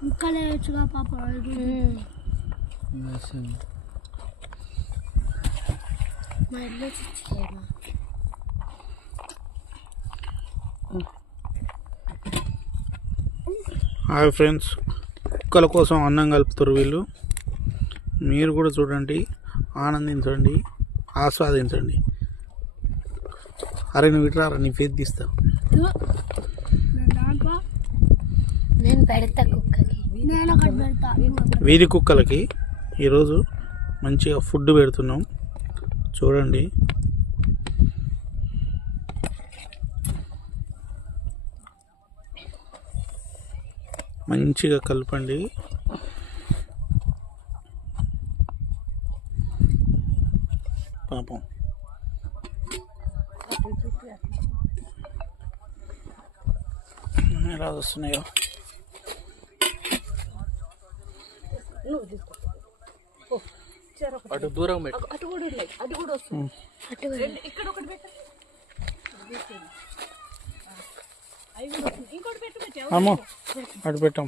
పాప మా ఇల్లు హాయ్ ఫ్రెండ్స్ కుక్కల కోసం అన్నం కలుపుతారు వీళ్ళు. మీరు కూడా చూడండి ఆనందించండి ఆస్వాదించండి. అరే నువ్వు ఇట్రా నీ ఫేస్ తీస్తా. దాంట్లో నేను పెడతా పెడతా వీధి కుక్కలకి ఈరోజు మంచిగా ఫుడ్ పెడుతున్నాం. చూడండి. మంచిగా కలపండి. పాపం. ఎలా వస్తున్నాయో. అటు దూరం పెట్టు. అటు కూడా ఉన్నాయి. అటు కూడా వస్తుంది. అటు కూడా. ఇక్కడ ఒకటి పెట్టు. ఇంకోటి పెట్టు పెట్టు అమ్మో అటు పెట్టాం.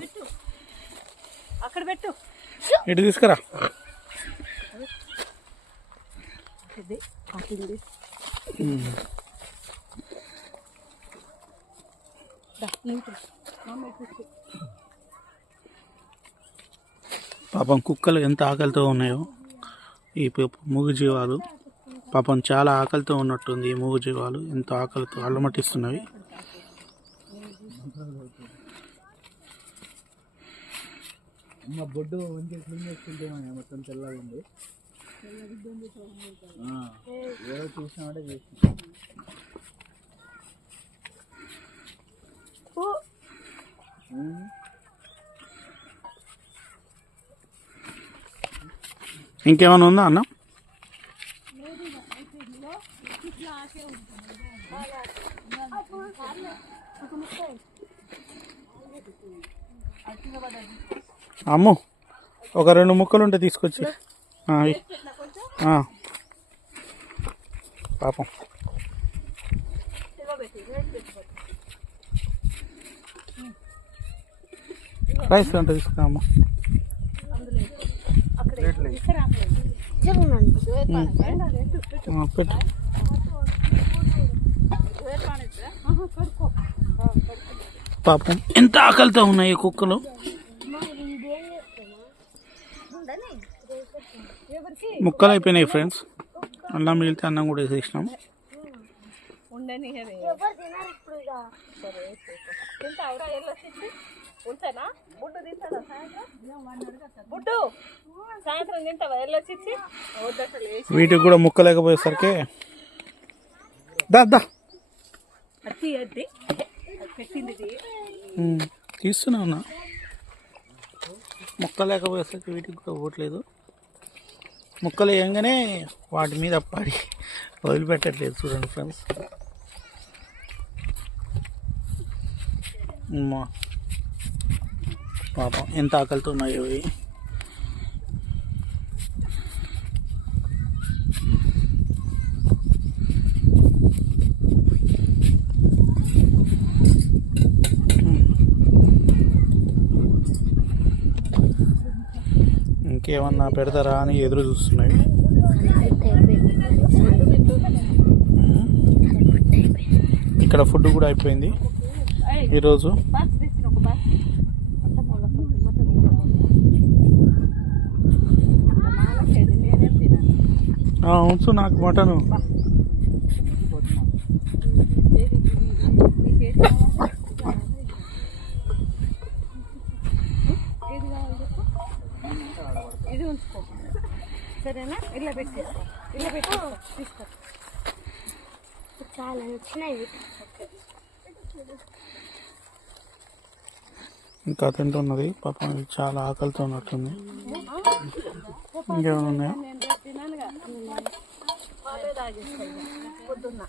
అక్కడ పెట్టు. ఇటు తీసుకురా. పాపం కుక్కలు ఎంత ఆకలితో ఉన్నాయో. ఈ మూగు జీవాలు పాపం చాలా ఆకలితో ఉన్నట్టుంది ఈ మూగు జీవాలు. ఎంతో ఆకలితో అల్లమటిస్తున్నవి మా బొడ్డు మొత్తం తెల్లగా ఉంది. చూసినామంటే ఇంకేమైనా ఉందా అన్న? అమ్ము ఒక రెండు ముక్కలు ఉంటే తీసుకొచ్చి. పాపం. రైస్ అంటే తీసుకురా అమ్మ? పెట్టు పాపం. ఎంత ఆకలితో ఉన్నాయి కుక్కలు? ముక్కలు అయిపోయినాయి ఫ్రెండ్స్ అన్నం మిగిలితే అన్నం కూడా వేసేసినాం. ఉండని బుడ్డు తింటాడా సాయంత్రం? బుడ్డు? సాయంత్రం తింటావా? వీటికి కూడా ముక్క లేకపోయేసరికి దా పెట్టింది తీస్తున్నా ఉన్నా ముక్క లేకపోయేసరికి వీటికి కూడా పోవట్లేదు. ముక్కలు వేయంగానే వాటి మీద పడి వదిలిపెట్టట్లేదు చూడండి ఫ్రెండ్స్. పాపం. ఎంత ఆకలితో ఉన్నాయో ఇవి. ఇంకేమన్నా పెడతారా అని ఎదురు చూస్తున్నాయి. ఇక్కడ ఫుడ్ కూడా అయిపోయింది. ఈరోజు ఉంచు నాకు మటను. ఇది? ఉంచుకో సరేనా? ఇలా పెట్టేస్తా ఇలా పెట్టేస్తా తీసుకో. చాలా నచ్చినాయి. ఇంకా తింటున్నది. పాపం చాలా ఆకలితో ఉన్నట్టుంది ఇంకేమైనా ఉన్నాయా? పొద్దున్న.